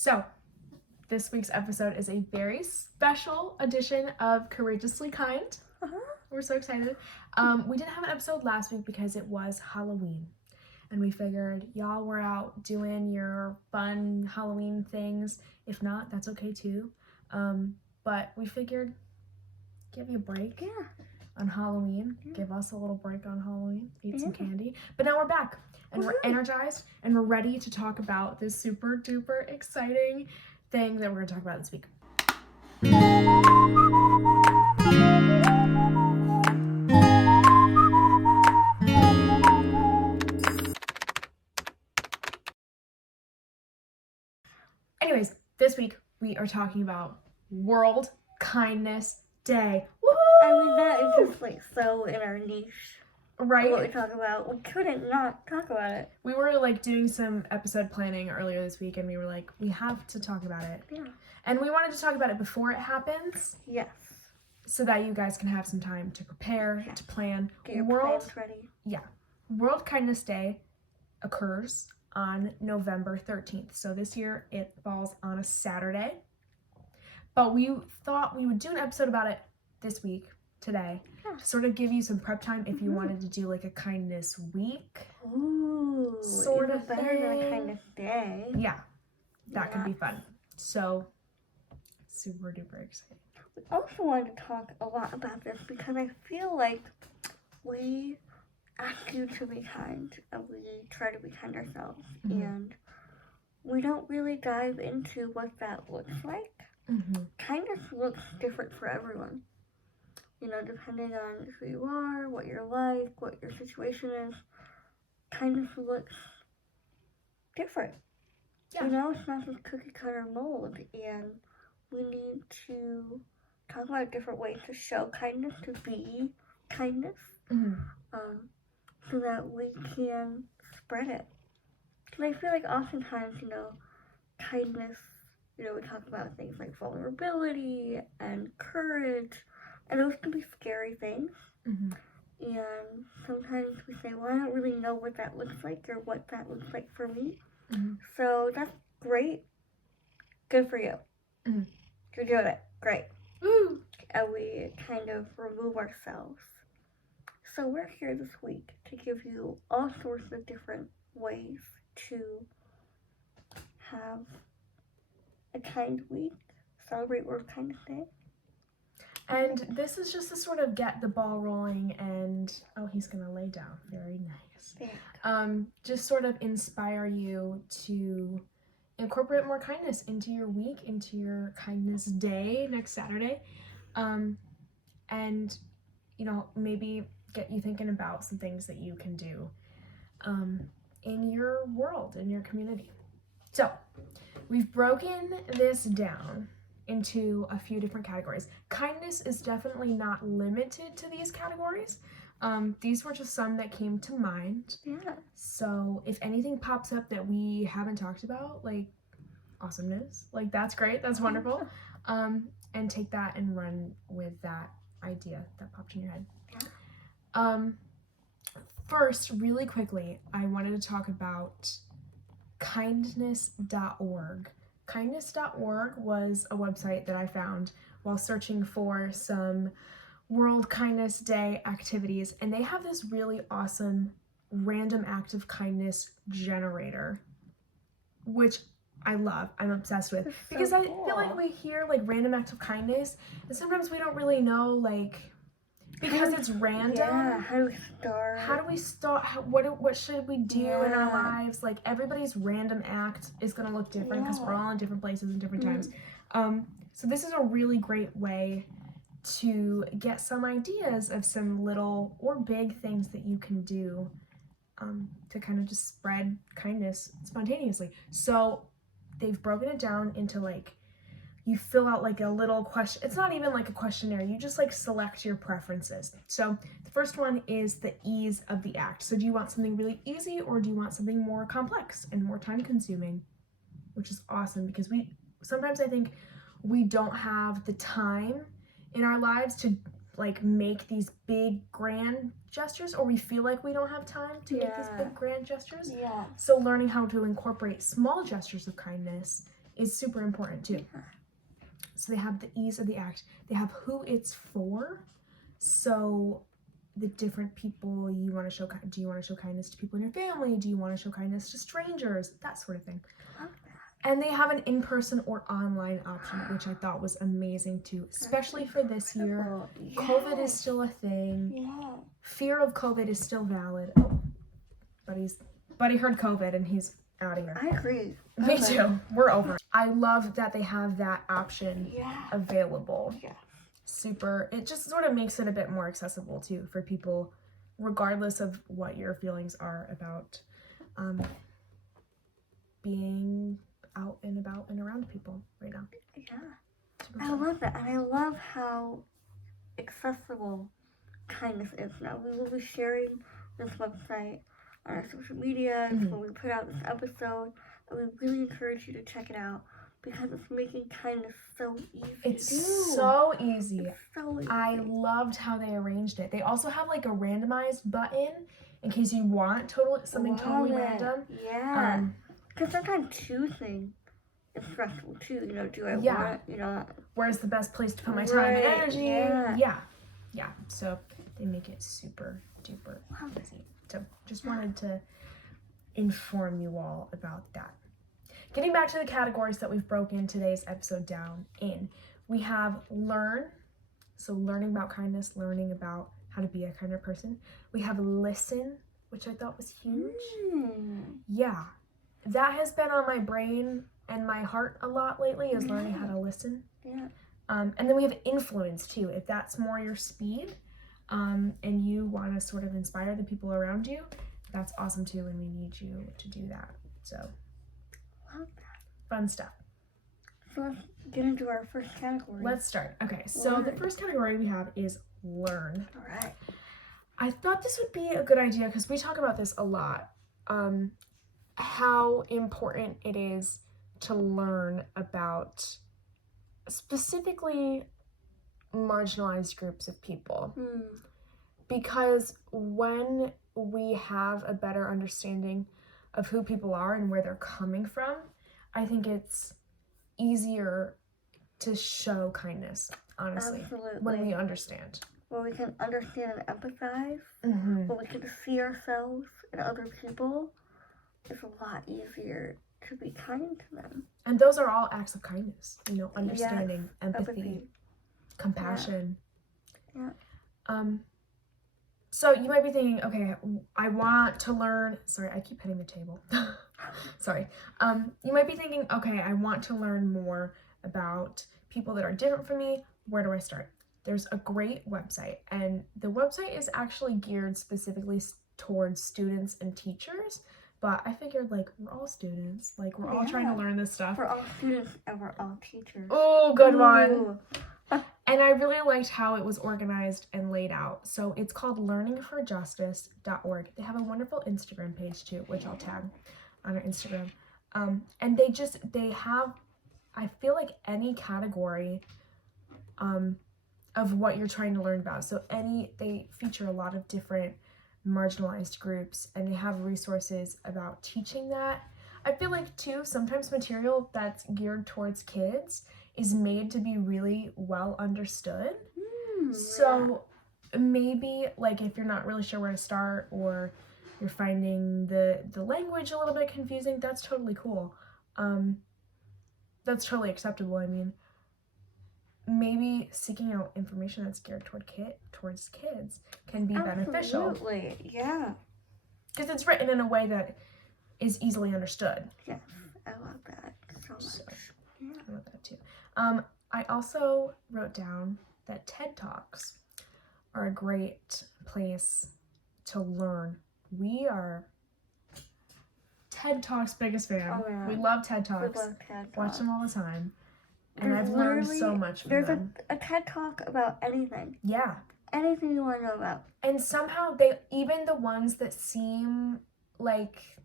So, this week's episode is a very special edition of Courageously Kind. We're so excited. We didn't have an episode last week because it was Halloween. And we figured y'all were out doing your fun Halloween things. If not, that's okay too. But we figured give you a break on Halloween. Give us a little break on Halloween. Eat some candy. But now we're back. And we're energized and we're ready to talk about this super duper exciting thing that we're going to talk about this week. Anyways, this week we are talking about World Kindness Day. Woohoo! I mean, that is just like so in our niche. Right? What we talk about. We couldn't not talk about it. We were like doing some episode planning earlier this week and we were like, we have to talk about it. Yeah. And we wanted to talk about it before it happens. Yes. So that you guys can have some time to prepare, to plan. Get your plans ready. Yeah. World Kindness Day occurs on November 13th. So this year it falls on a Saturday. But we thought we would do an episode about it this week, today, to sort of give you some prep time if you wanted to do like a kindness week. Ooh, sort of better thing. than a kindness day. Yeah, that could be fun. So, super duper exciting. We also wanted to talk a lot about this because I feel like we ask you to be kind and we try to be kind ourselves. And we don't really dive into what that looks like. Kindness looks different for everyone. You know, depending on who you are, what you're like, what your situation is, kindness looks different. Yeah. You know, it's not just cookie cutter mold, and we need to talk about different ways to show kindness, to be kindness, so that we can spread it. Because I feel like oftentimes, you know, kindness, you know, we talk about things like vulnerability and courage, and those can be scary things. And sometimes we say, well, I don't really know what that looks like or what that looks like for me. So that's great. Good for you. You're doing it. Great. Woo! And we kind of remove ourselves. So we're here this week to give you all sorts of different ways to have a kind week, celebrate World Kindness Day. And this is just to sort of get the ball rolling and, oh, he's going to lay down. Very nice. Just sort of inspire you to incorporate more kindness into your week, into your kindness day next Saturday. And, you know, maybe get you thinking about some things that you can do in your world, in your community. So, we've broken this down into a few different categories. Kindness is definitely not limited to these categories. These were just some that came to mind. Yeah. So if anything pops up that we haven't talked about, like awesomeness, like that's great, that's wonderful. And take that and run with that idea that popped in your head. First, really quickly, I wanted to talk about kindness.org. Kindness.org was a website that I found while searching for some World Kindness Day activities, and they have this really awesome random act of kindness generator, which I love. I'm obsessed with. Because I feel like we hear like random acts of kindness, and sometimes we don't really know, like, because it's random. Yeah, how do we start? What should we do in our lives? Like, everybody's random act is going to look different because we're all in different places and different times. So this is a really great way to get some ideas of some little or big things that you can do to kind of just spread kindness spontaneously. So they've broken it down into like, you fill out like a little question. It's not even like a questionnaire. You just like select your preferences. So the first one is the ease of the act. So do you want something really easy or do you want something more complex and more time consuming? Which is awesome because sometimes I think we don't have the time in our lives to like make these big grand gestures, or we feel like we don't have time to make these big grand gestures. So learning how to incorporate small gestures of kindness is super important too. Yeah. So they have the ease of the act. They have who it's for. So the different people you want to show. Do you want to show kindness to people in your family? Do you want to show kindness to strangers? That sort of thing. Love that. And they have an in-person or online option, which I thought was amazing too, especially for this year. Yeah. COVID is still a thing. Yeah. Fear of COVID is still valid. Oh, buddy heard COVID and he's out of here. I agree. Me too. We're over it. I love that they have that option Yeah. available. Yeah. Super. It just sort of makes it a bit more accessible too for people, regardless of what your feelings are about being out and about and around people right now. Yeah. Super I fun. love that. And I love how accessible kindness is now. We will be sharing this website on our social media when we put out this episode. And we really encourage you to check it out because it's making kindness so easy It's to do. so easy. It's so easy. I loved how they arranged it. They also have like a randomized button in case you want something totally Love it. random. Yeah. Because sometimes choosing is stressful too. You know, do I Yeah. want, you know. Where's the best place to put my time and Right, energy? yeah. Yeah. So they make it super duper Love it. easy. So just wanted to inform you all about that. Getting back to the categories that we've broken today's episode down in, we have learn, so learning about kindness, learning about how to be a kinder person. We have listen, which I thought was huge. Yeah, that has been on my brain and my heart a lot lately, is learning how to listen. Yeah. And then we have influence too. If that's more your speed, and you want to sort of inspire the people around you, that's awesome too, and we need you to do that. So Love that. fun stuff. So let's get into our first category. Let's start. Okay, so the Learn. first category we have is learn. All right. I thought this would be a good idea because we talk about this a lot. How important it is to learn about specifically marginalized groups of people. Because when we have a better understanding of who people are and where they're coming from, I think it's easier to show kindness, honestly, Absolutely. when we understand. Where we can understand and empathize, Mm-hmm. where we can see ourselves in other people, it's a lot easier to be kind to them. And those are all acts of kindness, understanding, Yes, empathy, compassion. Yeah. So you might be thinking, okay, I want to learn, sorry, I keep hitting the table. Sorry. You might be thinking, okay, I want to learn more about people that are different from me. Where do I start? There's a great website, and the website is actually geared specifically towards students and teachers, but I figured, like, we're all students. Like, we're all trying to learn this stuff. We're all students and we're all teachers. Oh, good one. Ooh. And I really liked how it was organized and laid out. So it's called learningforjustice.org. They have a wonderful Instagram page too, which I'll tag on our Instagram. And they have, I feel like, any category of what you're trying to learn about. So they feature a lot of different marginalized groups, and they have resources about teaching that. I feel like too, sometimes material that's geared towards kids is made to be really well understood. So maybe, like, if you're not really sure where to start, or you're finding the language a little bit confusing, that's totally cool. That's totally acceptable. I mean, maybe seeking out information that's geared towards kids can be beneficial. Absolutely, yeah. Because it's written in a way that is easily understood. Yes, I love that so much. So, Yeah. I love that too. I also wrote down that TED Talks are a great place to learn. We are TED Talks' biggest fan. Oh, yeah. We love TED We Talks. love TED Watch Talks. them all the time. And There's I've learned so literally- much from There's them. a TED Talk about anything. Yeah. Anything you want to know about. And somehow even the ones that seem like,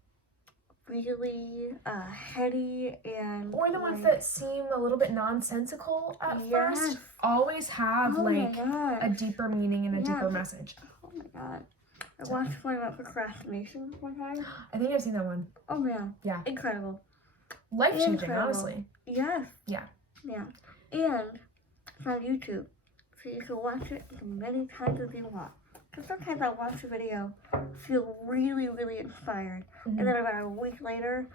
Really heady and... or the ones that seem a little bit nonsensical at Yes. first, always have Oh like my gosh. a deeper meaning and a Yeah. deeper message. Oh my god. I watched one about procrastination one time. I think I've seen that one. Oh man. Yeah. Incredible. life-changing, Incredible. honestly. Yes. Yeah. Yeah. And it's on YouTube, so you can watch it as many times as you want. Because sometimes I'll watch a video, feel really, really inspired, and then about a week later,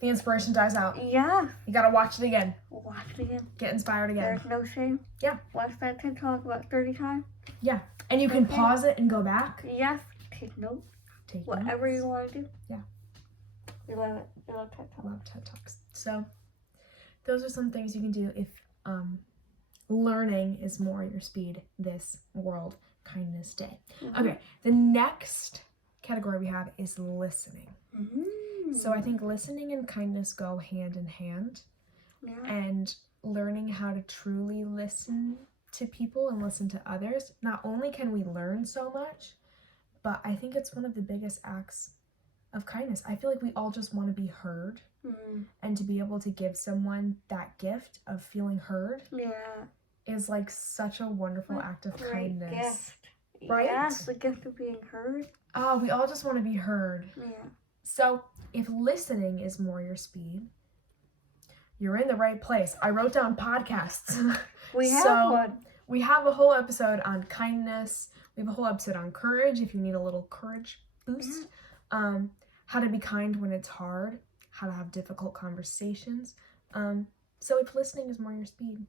the inspiration dies out. Yeah. You gotta watch it again. Watch it again. Get inspired again. There's no shame. Yeah. Watch that TikTok about 30 times. Yeah. And you can pause it and go back. Yes. Take notes. Take whatever notes. you want to do. Yeah. We love it. We love TED Talks. Love TED Talks. So those are some things you can do if learning is more your speed this World Kindness Day. Okay, the next category we have is listening. So I think listening and kindness go hand in hand. Yeah. And learning how to truly listen to people and listen to others, not only can we learn so much, but I think it's one of the biggest acts of kindness. I feel like we all just want to be heard, and to be able to give someone that gift of feeling heard is like such a wonderful act of kindness. Gift. Right? Yes, the gift of being heard. Oh, we all just want to be heard. Yeah. So if listening is more your speed, you're in the right place. I wrote down podcasts. We have one. We have a whole episode on kindness. We have a whole episode on courage if you need a little courage boost. How to be kind when it's hard. How to have difficult conversations. So if listening is more your speed,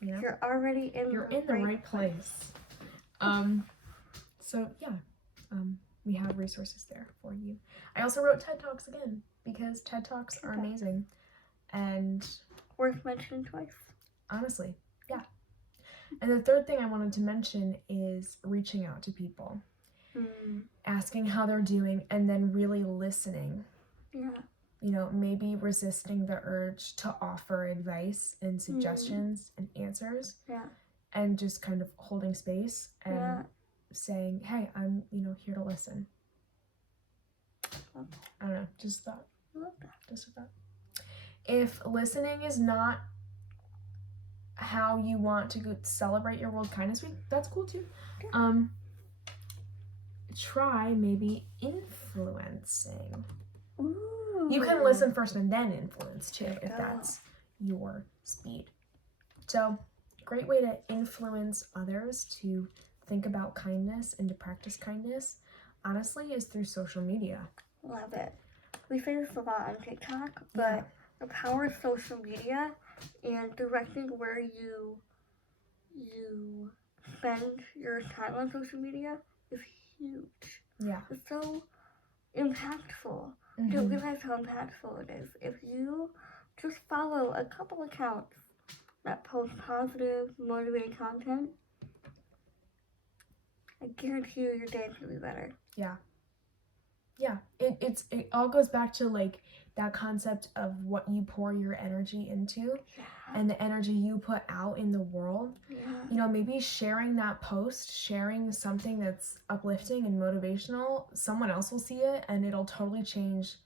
you know, you're already in the right place. So yeah, we have resources there for you. I also wrote TED Talks again because TED Talks are amazing and worth mentioning twice. Honestly, yeah. And the third thing I wanted to mention is reaching out to people, asking how they're doing, and then really listening. Yeah. You know, maybe resisting the urge to offer advice and suggestions and answers. Yeah. And just kind of holding space and saying, hey, I'm, here to listen. I don't know, just thought. I love that. Just a thought. If listening is not how you want to celebrate your World Kindness Week, that's cool too. Yeah. Try maybe influencing. Ooh. You can listen first and then influence too, if that's your speed. So, great way to influence others to think about kindness and to practice kindness, honestly, is through social media. Love it. We say this a lot on TikTok, but the power of social media and directing where you spend your time on social media is huge. Yeah. It's so impactful. You don't realize how impactful it is. If you just follow a couple accounts that post positive, motivating content, I guarantee you your day's gonna be better. Yeah. Yeah. It all goes back to like that concept of what you pour your energy into and the energy you put out in the world. Yeah. You know, maybe sharing that post, sharing something that's uplifting and motivational, someone else will see it and it'll totally change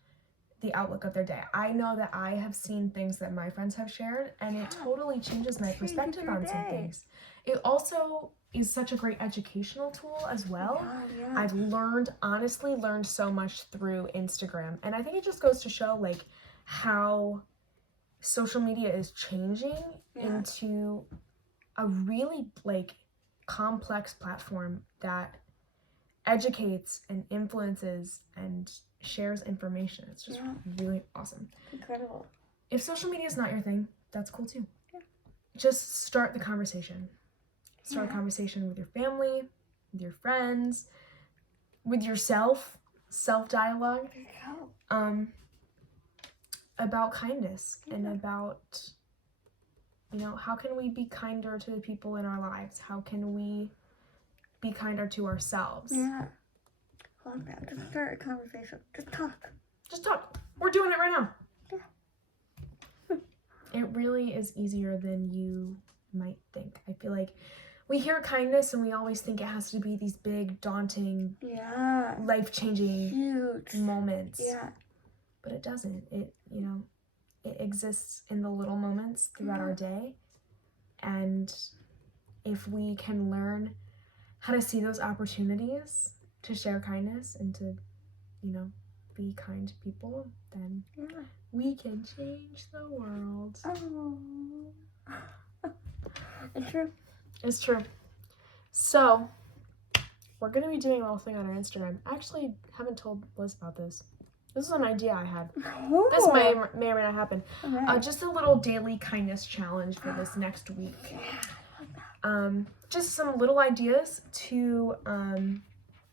the outlook of their day. I know that I have seen things that my friends have shared and it totally changes my perspective on some things. It also is such a great educational tool as well. Yeah. I've honestly learned so much through Instagram. And I think it just goes to show like how social media is changing into a really like complex platform that educates and influences and shares information. It's just really awesome. Incredible. If social media is not your thing, that's cool too. Yeah. Just start the conversation. Start a conversation with your family, with your friends, with yourself, self-dialogue, about kindness and about, how can we be kinder to the people in our lives? How can we be kinder to ourselves? Yeah. Love that. Just start a conversation. Just talk. Just talk. We're doing it right now. Yeah. It really is easier than you might think. I feel like we hear kindness and we always think it has to be these big, daunting, life-changing huge moments. Yeah. But it doesn't. It exists in the little moments throughout our day. And if we can learn how to see those opportunities to share kindness and to, be kind to people, then we can change the world. Oh. It's true. It's true. So, we're going to be doing a little thing on our Instagram. I actually haven't told Liz about this. This is an idea I had. Oh. This may or may not happen. Okay. Just a little daily kindness challenge for this next week. Just some little ideas to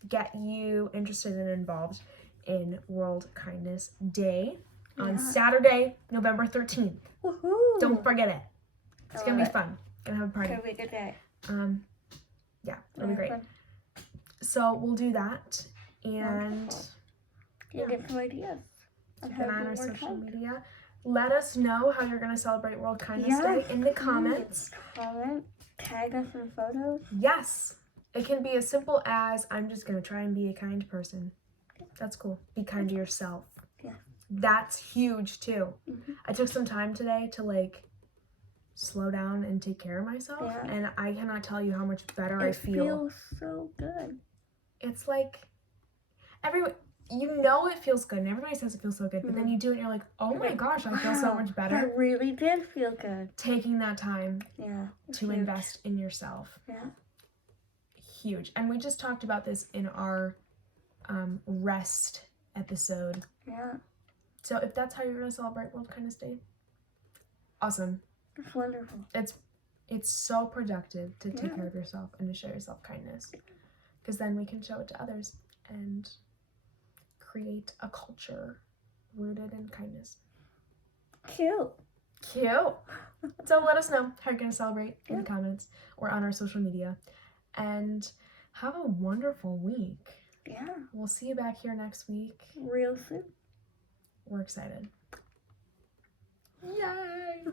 get you interested and involved in World Kindness Day on Saturday, November 13th. Woohoo. Don't forget it. It's going to be fun. Gonna have a party. It'll be a good day. Yeah, it'll be great. So we'll do that, and You get some ideas. keep an eye on our social media. Let us know how you're gonna celebrate World Kindness Day in the comments. Comment, tag us in photos. Yes, it can be as simple as I'm just gonna try and be a kind person. That's cool. Be kind to yourself. Yeah. That's huge too. Mm-hmm. I took some time today to slow down and take care of myself, and I cannot tell you how much better I feel. It feels so good. It's like it feels good, and everybody says it feels so good, but then you do it and you're like, oh my gosh, I feel so much better. That really did feel good. Taking that time to huge. invest in yourself. Yeah. Huge. And we just talked about this in our rest episode. Yeah. So if that's how you're going to celebrate World Kindness Day, awesome. It's wonderful. It's so productive to take care of yourself and to show yourself kindness, because then we can show it to others and create a culture rooted in kindness. Cute. So let us know how you're going to celebrate in the comments or on our social media, and have a wonderful week. Yeah. We'll see you back here next week. Real soon. We're excited. Yay!